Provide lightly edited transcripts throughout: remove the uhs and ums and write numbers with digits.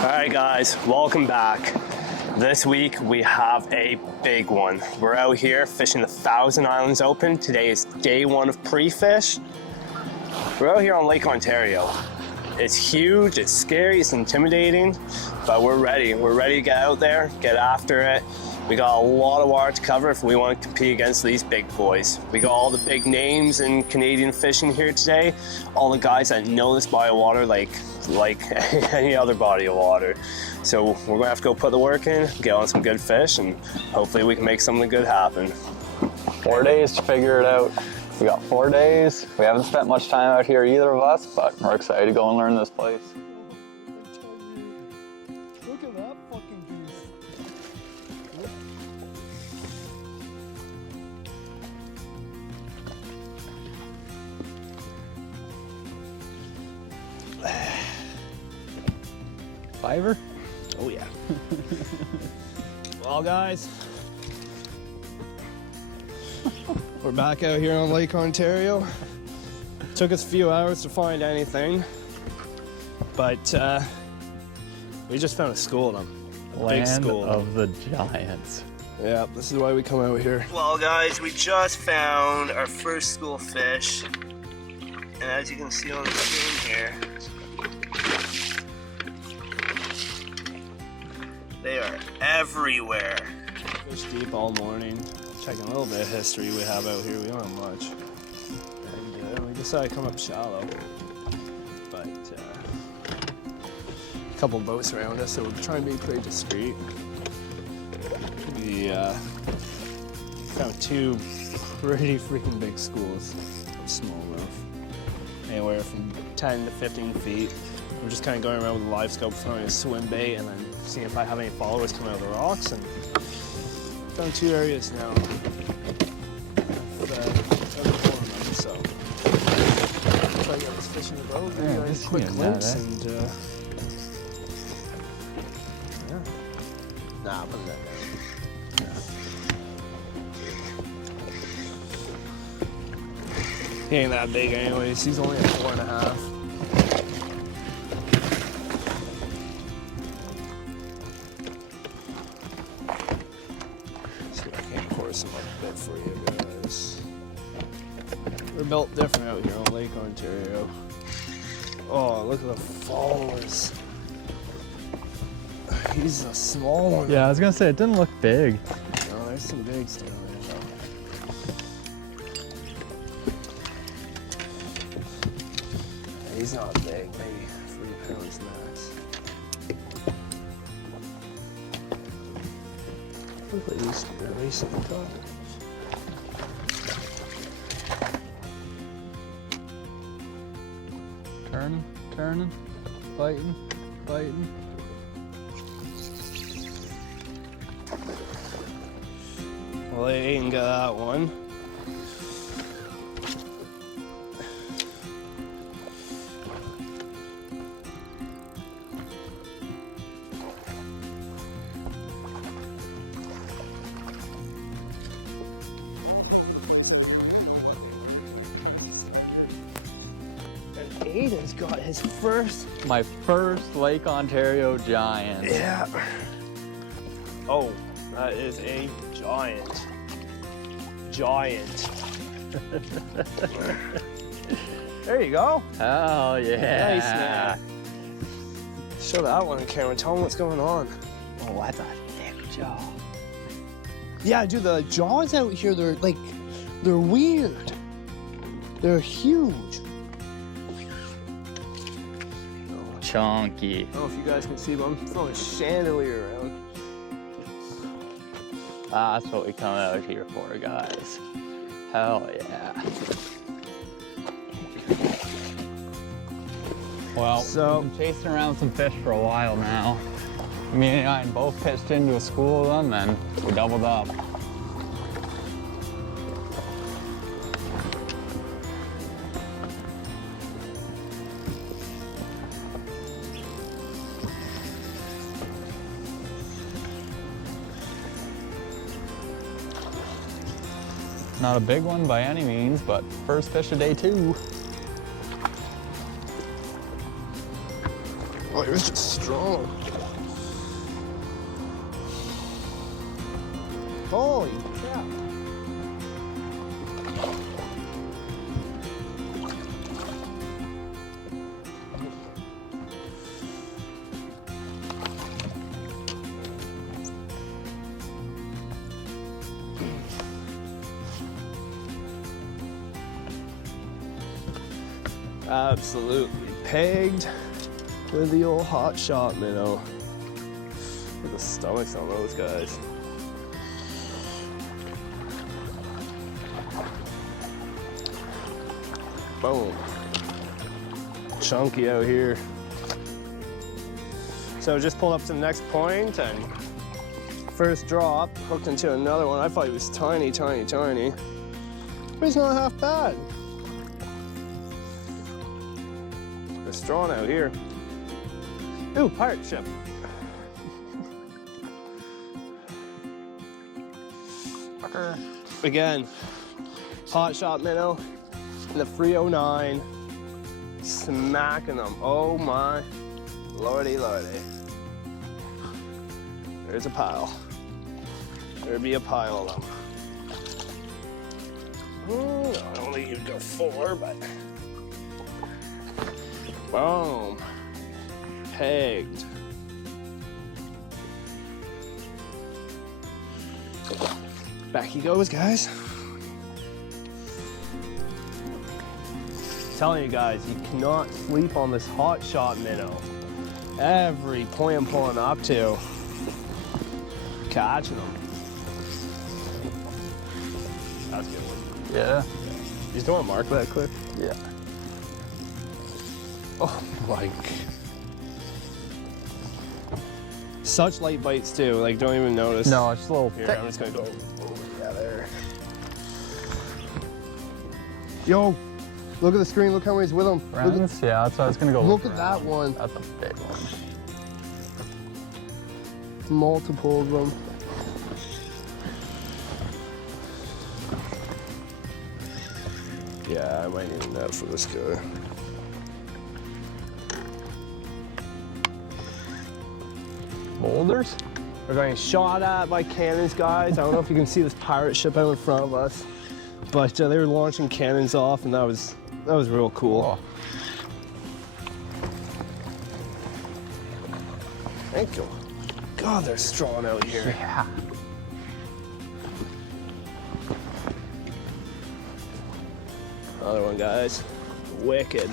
All right, guys, welcome back. This week we have a big one. We're out here fishing the Thousand Islands Open. Today is day one of pre-fish. We're out here on Lake Ontario. It's huge, it's scary, it's intimidating, but we're ready. We're ready to get out there, get after it. We got a lot of water to cover if we want to compete against these big boys. We got all the big names in Canadian fishing here today. All the guys that know this body of water like any other body of water. So we're gonna have to go put the work in, get on some good fish, and hopefully we can make something good happen. 4 days to figure it out. We got 4 days. We haven't spent much time out here, either of us, but we're excited to go and learn this place. Look at that fucking beast. Fiver? Oh yeah. Well, guys, we're back out here on Lake Ontario. Took us a few hours to find anything, but we just found a school of them. Land big school of the Giants. Yeah, this is why we come out here. Well, guys, we just found our first school fish, and as you can see on the screen here, they are everywhere. Fish deep all morning. Checking a little bit of history we have out here. We don't have much. And we decided to come up shallow. But a couple boats around us, so we're trying to be pretty discreet. We found two pretty freaking big schools of smallmouth. Anywhere from 10 to 15 feet. We're just kind of going around with a live scope, throwing a swim bait, and then seeing if I have any followers coming out of the rocks. And found two areas now. So try to get this fish in the boat, give you guys a quick glimpse, and yeah. Nah, put that down. He ain't that big anyways. He's only a 4.5. For you guys. We're built different out here on Lake Ontario. Oh, look at the followers. He's a small one. Yeah, I was gonna say, it didn't look big. No, there's some big stuff there though. He's not big, maybe 3 pounds max. Look like he's releasing the cod. Turning, biting. Well, they ain't got that one. Aidan's got his first. My first Lake Ontario Giant. Yeah. Oh, that is a giant. There you go. Oh yeah. Nice, man. Show that one on camera. Tell them what's going on. Oh, that's a thick jaw. Yeah, dude, the jaws out here, they're weird. They're huge. Chunky. I don't know if you guys can see, but I'm throwing a chandelier around. That's what we come out here for, guys. Hell yeah. Well, so we've been chasing around some fish for a while now. Me and Aidan both pitched into a school of them, and we doubled up. Not a big one by any means, but first fish of day 2. Oh, he was just strong. Holy crap. Absolutely pegged with the old hot shot minnow. Look at the stomachs on those guys. Boom. Chunky out here. So just pulled up to the next point and first drop, hooked into another one. I thought he was tiny, tiny, tiny. But he's not half bad. They're strong out here. Ooh, pirate ship. Again, hot shot minnow in the 309, smacking them. Oh my lordy lordy. There's a pile. There'd be a pile of them. I don't think you'd go 4, but boom, pegged. Back he goes, guys. Telling you guys, you cannot sleep on this hot shot minnow. Every point I'm pulling up to, catching them. That's a good one. Yeah. You just want to mark that quick? Yeah. Oh my God. Such light bites too, like don't even notice. No, it's a little Here, thick. I'm just gonna go, oh yeah, there. Yo, look at the screen, look how many is with him. Look Friends? Yeah, that's what I was gonna go Look look at that around. one. That's a big one. Multiple of them. Yeah, I might need a net for this guy. Boulders? We're getting shot at by cannons, guys. I don't know if you can see this pirate ship out in front of us, but they were launching cannons off, and that was real cool. Thank you. God, they're strong out here. Yeah. Another one, guys. Wicked.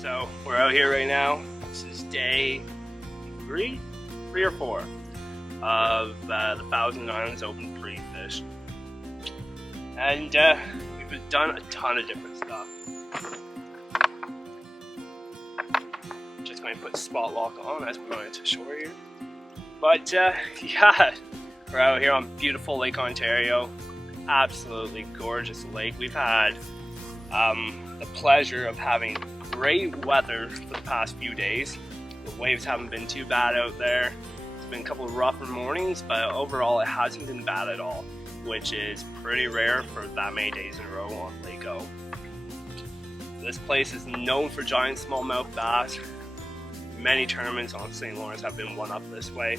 So we're out here right now. This is day 3 or 4 of the Thousand Islands Open Pre-Fish. And we've we've done a ton of different stuff. Just going to put spot lock on as we're going to shore here. But yeah, we're out here on beautiful Lake Ontario. Absolutely gorgeous lake. We've had the pleasure of having great weather for the past few days. The waves haven't been too bad out there. It's been a couple of rougher mornings, but overall it hasn't been bad at all, which is pretty rare for that many days in a row on Lake O. This place is known for giant smallmouth bass. Many tournaments on St. Lawrence have been won up this way.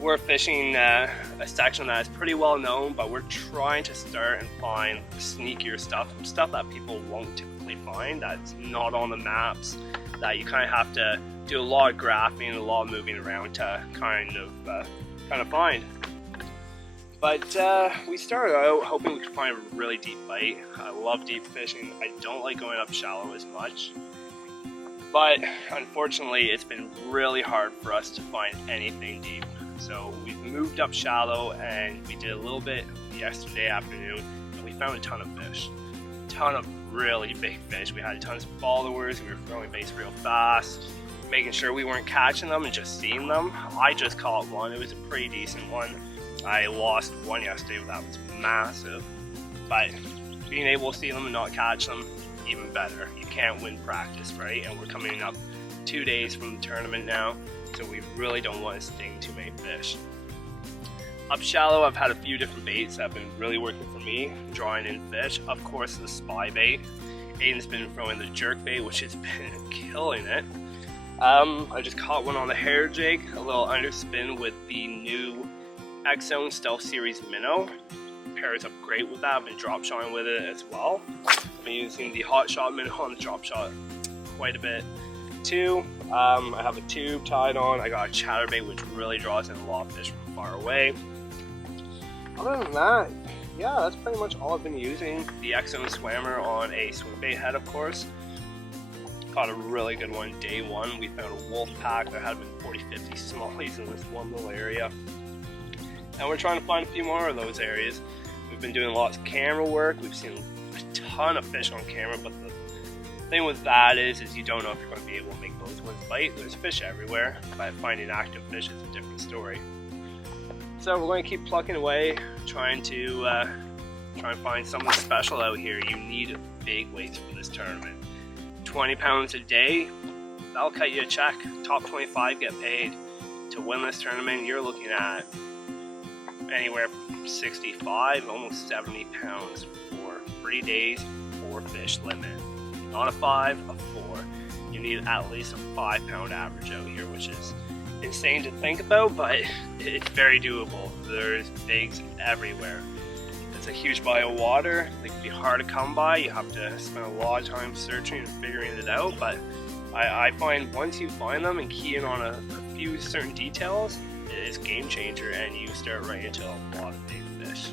We're fishing a section that is pretty well known, but we're trying to start and find sneakier stuff that people won't typically find, that's not on the maps, that you kind of have to do a lot of graphing and a lot of moving around to kind of find. But we started out hoping we could find a really deep bite. I love deep fishing. I don't like going up shallow as much. But unfortunately, it's been really hard for us to find anything deep. So we've moved up shallow and we did a little bit yesterday afternoon and we found a ton of fish. A ton of really big fish. We had tons of followers, we were throwing baits real fast, making sure we weren't catching them and just seeing them. I just caught one, it was a pretty decent one. I lost one yesterday, that was massive. But being able to see them and not catch them, even better. You can't win practice, right? And we're coming up 2 days from the tournament now, so we really don't want to sting too many fish. Up shallow, I've had a few different baits that have been really working for me, drawing in fish. Of course, the spy bait. Aidan's been throwing the jerk bait, which has been killing it. I just caught one on the hair jig, a little underspin with the new X-Zone Stealth Series minnow. Pairs up great with that. I've been drop shotting with it as well. I've been using the hot shot minnow on the drop shot quite a bit too. I have a tube tied on. I got a chatterbait which really draws in a lot of fish from far away. Other than that, yeah, that's pretty much all I've been using. The X-Zone Swammer on a swim head, of course. Caught a really good one day one. We found a wolf pack. There had been 40-50 smallies in this one little area. And we're trying to find a few more of those areas. We've been doing lots of camera work. We've seen a ton of fish on camera, but the thing with that is you don't know if you're going to be able to make those ones bite. There's fish everywhere, but finding active fish is a different story. So we're going to keep plucking away, trying to find something special out here. You need big weights for this tournament. 20 pounds a day, that'll cut you a check. Top 25 get paid. To win this tournament, you're looking at anywhere from 65, almost 70 pounds for 3 days, 4 fish limit. Not a 5, a 4. You need at least a 5 pound average out here, which is insane to think about, but it's very doable. There's bigs everywhere. It's a huge body of water. They can be hard to come by. You have to spend a lot of time searching and figuring it out, but I find once you find them and key in on a few certain details, it is game changer and you start running into a lot of big fish.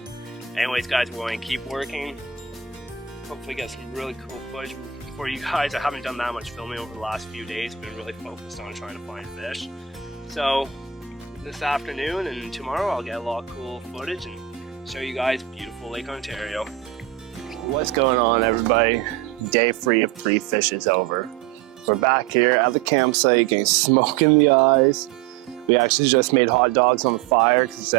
Anyways guys, we're going to keep working. Hopefully get some really cool footage for you guys. I haven't done that much filming over the last few days. Been really focused on trying to find fish. So this afternoon and tomorrow I'll get a lot of cool footage and show you guys beautiful Lake Ontario. What's going on, everybody? Day 3 of pre-fish is over. We're back here at the campsite getting smoke in the eyes. We actually just made hot dogs on the fire because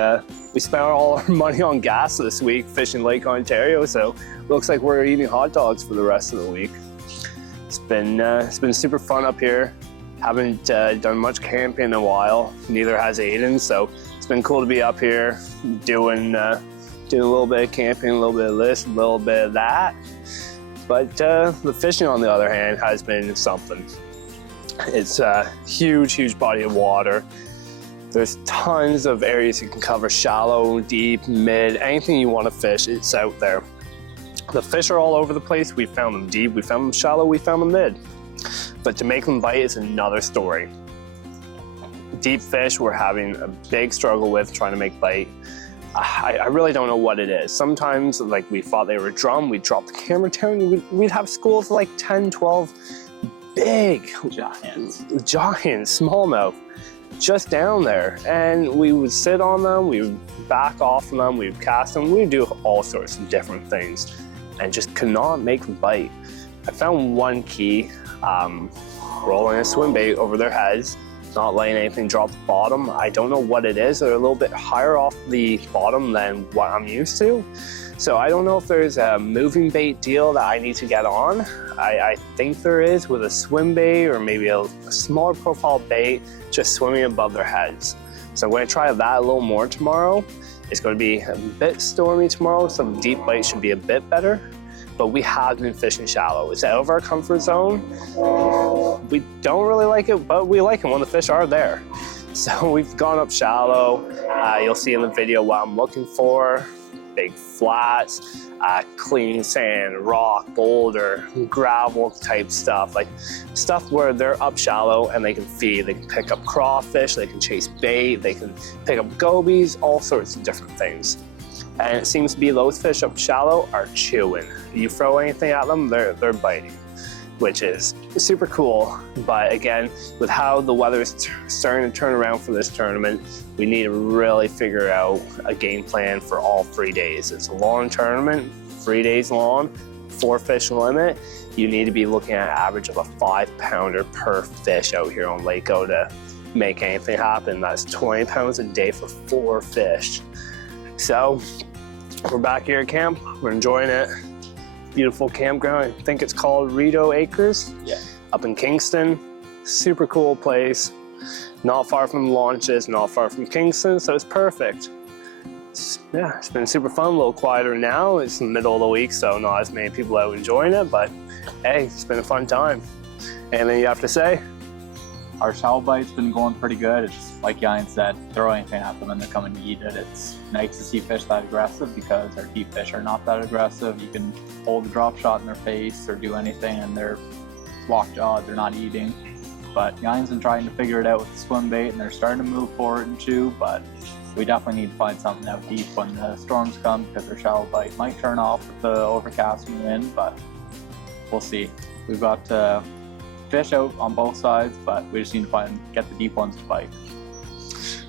we spent all our money on gas this week fishing Lake Ontario, so looks like we're eating hot dogs for the rest of the week. It's been super fun up here. Haven't done much camping in a while. Neither has Aidan, so it's been cool to be up here doing a little bit of camping, a little bit of this, a little bit of that. But the fishing, on the other hand, has been something. It's a huge body of water. There's tons of areas you can cover, shallow, deep, mid, anything you want to fish, it's out there. The fish are all over the place. We found them deep, we found them shallow, we found them mid. But to make them bite is another story. Deep fish we're having a big struggle with trying to make bite. I really don't know what it is. Sometimes like we thought they were drum, we'd drop the camera down, we'd have schools like 10, 12 big giants, smallmouth just down there, and we would sit on them, we would back off on them, we would cast them, we would do all sorts of different things. and just could not make them bite. I found one key, rolling a swim bait over their heads, not letting anything drop the bottom. I don't know what it is. They're a little bit higher off the bottom than what I'm used to. So I don't know if there's a moving bait deal that I need to get on. I think there is with a swim bait or maybe a smaller profile bait just swimming above their heads. So I'm going to try that a little more tomorrow. It's going to be a bit stormy tomorrow, so the deep bite should be a bit better. But we have been fishing shallow. It's out of our comfort zone. We don't really like it, but we like it when the fish are there. So we've gone up shallow. You'll see in the video what I'm looking for. Big flats, clean sand, rock, boulder, gravel type stuff. Like stuff where they're up shallow and they can feed. They can pick up crawfish, they can chase bait, they can pick up gobies, all sorts of different things. And it seems to be those fish up shallow are chewing. You throw anything at them, they're biting, which is super cool. But again, with how the weather is starting to turn around for this tournament, we need to really figure out a game plan for all 3 days. It's a long tournament, 3 days long, 4 fish limit. You need to be looking at an average of a 5-pounder per fish out here on Lake O to make anything happen. That's 20 pounds a day for 4 fish. So we're back here at camp. We're enjoying it. Beautiful campground. I think it's called Rideau Acres. Yeah. Up in Kingston. Super cool place. Not far from the launches, not far from Kingston, so it's perfect. It's been super fun, a little quieter now. It's in the middle of the week, so not as many people out enjoying it, but hey, it's been a fun time. Anything you have to say? Our shallow bite's been going pretty good. It's just like Aidan said, throw anything at them and they're coming to eat it. It's nice to see fish that aggressive because our deep fish are not that aggressive. You can hold a drop shot in their face or do anything and they're lockjawed, they're not eating. But Aidan's been trying to figure it out with the swim bait and they're starting to move forward and chew, but we definitely need to find something out deep when the storms come because our shallow bite might turn off with the overcast and wind, but we'll see. We've got fish out on both sides, but we just need to get the deep ones to bite.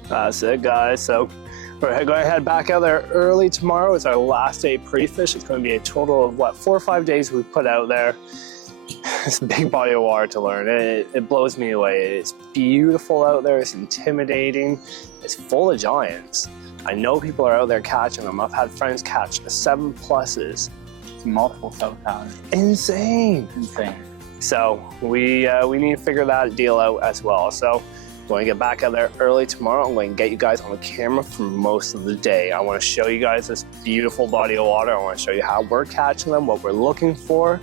That's it, guys. So we're going to head back out there early tomorrow. It's our last day pre-fish. It's going to be a total of 4 or 5 days we put out there. It's a big body of water to learn. It blows me away. It's beautiful out there. It's intimidating. It's full of giants. I know people are out there catching them. I've had friends catch 7+s. It's multiple 7-pounders. Insane. So we need to figure that deal out as well. So I'm going to get back out there early tomorrow. I'm going to get you guys on the camera for most of the day. I want to show you guys this beautiful body of water. I want to show you how we're catching them, what we're looking for.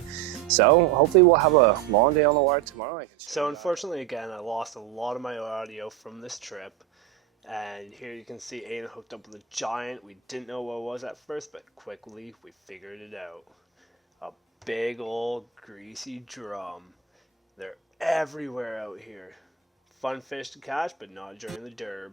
So hopefully we'll have a long day on the water tomorrow. So unfortunately, again, I lost a lot of my audio from this trip. And here you can see Aidan hooked up with a giant. We didn't know what it was at first, but quickly we figured it out. A big old greasy drum. They're everywhere out here. Fun fish to catch, but not during the derb.